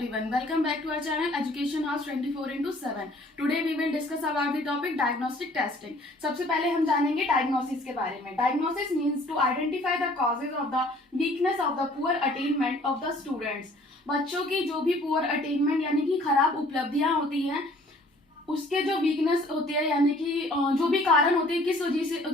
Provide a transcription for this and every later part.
everyone, welcome back to our channel Education House 24/7. Today we will discuss about the topic diagnostic testing. सबसे पहले हम जानेंगे diagnosis के बारे में. Diagnosis means to identify the causes of the weakness of the poor attainment of the students. बच्चों की जो भी poor attainment यानी कि खराब उपलब्धियां होती हैं उसके जो वीकनेस होती है यानी कि जो भी कारण होते हैं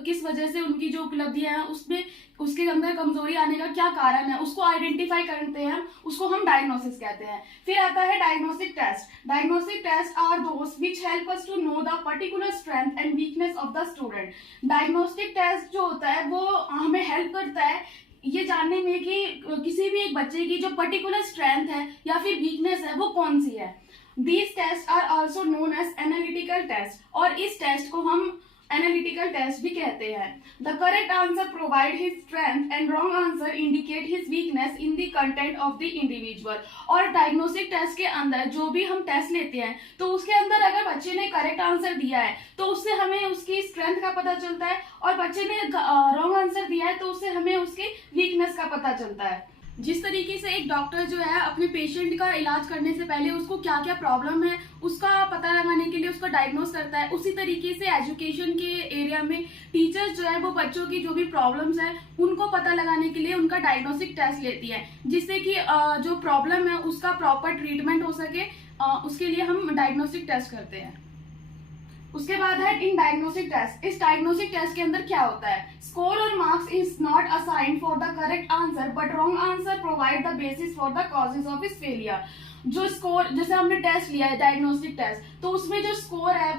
किस वजह से उनकी जो उपलब्धियां हैं उसमें उसके अंदर कमजोरी आने का क्या कारण है उसको आइडेंटिफाई करते हैं, उसको हम डायग्नोसिस कहते हैं. फिर आता है diagnostic test. Diagnostic test are those which help us to know the particular strength and weakness of the student. Diagnostic test जो होता है वो हमें हेल्प करता है ये जानने में कि किसी भी एक बच्चे की जो पर्टिकुलर स्ट्रेंथ है या फिर वीकनेस है वो कौन सी है. These tests are also known as analytical test और इस टेस्ट को हम एनालिटिकल टेस्ट भी कहते हैं. The correct answer provide his strength and wrong answer indicate his weakness in the content of the individual. और डायग्नोस्टिक टेस्ट के अंदर जो भी हम टेस्ट लेते हैं तो उसके अंदर अगर बच्चे ने करेक्ट आंसर दिया है तो उससे हमें उसकी स्ट्रेंथ का पता चलता है और बच्चे ने रॉन्ग आंसर दिया है तो उससे हमें उसकी वीकनेस का पता चलता है. जिस तरीके से एक डॉक्टर जो है अपने पेशेंट का इलाज करने से पहले उसको क्या क्या प्रॉब्लम है उसका पता लगाने के लिए उसका डायग्नोस करता है, उसी तरीके से एजुकेशन के एरिया में टीचर्स जो है वो बच्चों की जो भी प्रॉब्लम्स है उनको पता लगाने के लिए उनका डायग्नोस्टिक टेस्ट लेती है जिससे कि जो प्रॉब्लम है उसका प्रॉपर ट्रीटमेंट हो सके. उसके लिए हम डायग्नोस्टिक टेस्ट करते हैं. उसके बाद है इन डायग्नोस्टिक टेस्ट. इस डायग्नोस्टिक टेस्ट के अंदर क्या होता है. स्कोर और marks is not assigned for the correct answer but wrong answer provide the basis for the causes of इस फेलियर. जो स्कोर जैसे हमने टेस्ट लिया है डायग्नोस्टिक टेस्ट तो उसमें जो स्कोर है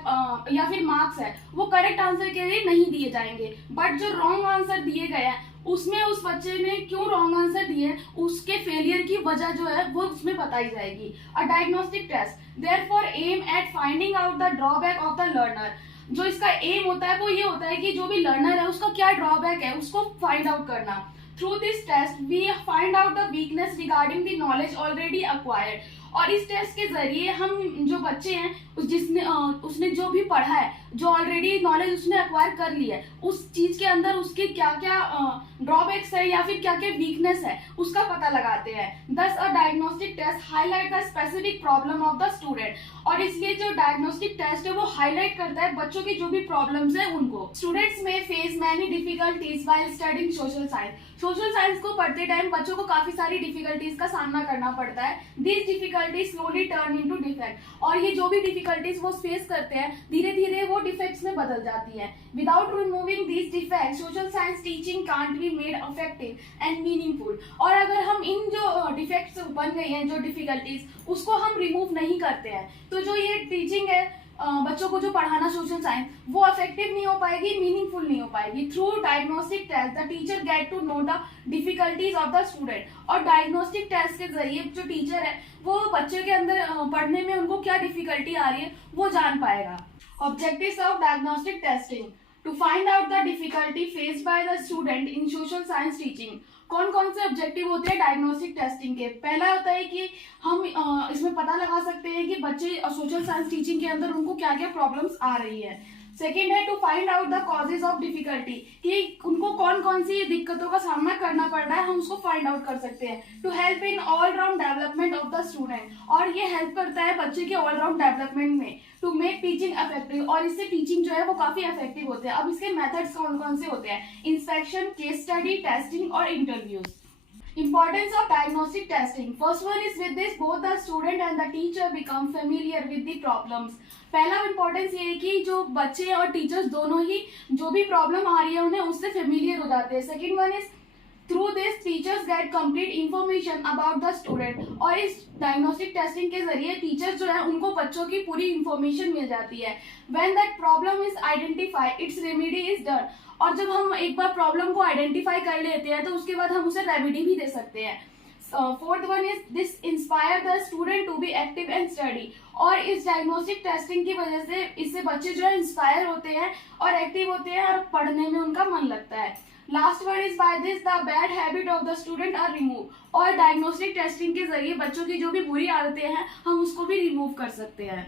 या फिर मार्क्स है वो करेक्ट आंसर के लिए नहीं दिए जाएंगे बट जो रॉन्ग आंसर दिए गए हैं उसमें उस बच्चे ने क्यों रॉन्ग आंसर दिए उसके फेलियर की वजह जो है वो उसमें बताई जाएगी. A diagnostic test therefore aim at finding out the drawback of the learner. जो इसका एम होता है वो ये होता है कि जो भी लर्नर है उसका क्या ड्रॉबैक है उसको फाइंड आउट करना. Through this test we find out the weakness regarding the knowledge already acquired. और इस टेस्ट के जरिए हम जो बच्चे हैं उसने जो भी पढ़ा है जो ऑलरेडी नॉलेज उसने अक्वायर कर ली है उस चीज के अंदर उसके क्या क्या ड्रॉबैक्स है या फिर क्या क्या वीकनेस है उसका पता लगाते हैं. Thus a diagnostic test highlight the specific problem of the student. और इसलिए जो डायग्नोस्टिक टेस्ट है वो हाईलाइट करता है बच्चों की जो भी प्रॉब्लम्स है उनको. स्टूडेंट्स में face many difficulties while studying social science. Social science को पढ़ते टाइम बच्चों को काफी सारी डिफिकल्टीज का सामना करना पड़ता है. This difficulties slowly turn into defect. और ये जो भी डिफिकल्टीज वो फेस करते हैं धीरे धीरे वो डिफेक्ट्स में बदल जाती है. Without removing this defect social science teaching can't be made effective and meaningful. और अगर हम इन जो डिफेक्ट्स बन गई हैं जो डिफिकल्टीज उसको हम रिमूव नहीं करते हैं तो जो ये टीचिंग है बच्चों को जो पढ़ाना सोशल साइंस वो इफेक्टिव नहीं हो पाएगी, मीनिंगफुल नहीं हो पाएगी. Through diagnostic test the teacher get to know the difficulties of the student. और डायग्नोस्टिक टेस्ट के जरिए जो टीचर है वो बच्चे के अंदर पढ़ने में उनको क्या डिफिकल्टी आ रही है वो जान पाएगा. Objectives of diagnostic testing to find out the difficulty faced by the student in social science teaching. कौन कौन से ऑब्जेक्टिव होते हैं डायग्नोस्टिक टेस्टिंग के. पहला होता है कि हम इसमें पता लगा सकते हैं कि बच्चे सोशल साइंस टीचिंग के अंदर उनको क्या क्या प्रॉब्लम्स आ रही है. सेकेंड है to find out the causes of difficulty कि उनको कौन कौन सी दिक्कतों का सामना करना पड़ रहा है हम उसको फाइंड आउट कर सकते हैं. To help in all round development of the student. और ये हेल्प करता है बच्चे के ऑल राउंड डेवलपमेंट में. To make teaching effective. और इससे टीचिंग जो है वो काफी इफेक्टिव होते हैं. अब इसके मेथड्स कौन कौन से होते हैं. इंस्पेक्शन, केस स्टडी, टेस्टिंग और interviews. Importance of diagnostic testing. First one is with this both the student and the teacher become familiar with the problems. पहला इम्पोर्टेंस ये है कि जो बच्चे और टीचर्स दोनों ही जो भी प्रॉब्लम आ रही है उन्हें उससे फेमिलियर हो जाते हैं. Second one is through this teachers get complete information about the student. और इस डायग्नोस्टिक टेस्टिंग के जरिए टीचर्स जो है उनको बच्चों की पूरी इंफॉर्मेशन मिल जाती है. When that problem is identified it's remedy is done. और जब हम एक बार प्रॉब्लम को आइडेंटिफाई कर लेते हैं तो उसके बाद हम उसे रेमेडी भी दे सकते हैं. Fourth one is this inspire the student to be active and study. और इस डायग्नोस्टिक टेस्टिंग की वजह से इससे बच्चे जो है इंस्पायर होते हैं और एक्टिव होते हैं और पढ़ने में उनका मन लगता है. Last one is by this the bad habit of the student are remove. और डायग्नोस्टिक टेस्टिंग के जरिए बच्चों की जो भी बुरी आदतें हैं हम उसको भी रिमूव कर सकते हैं.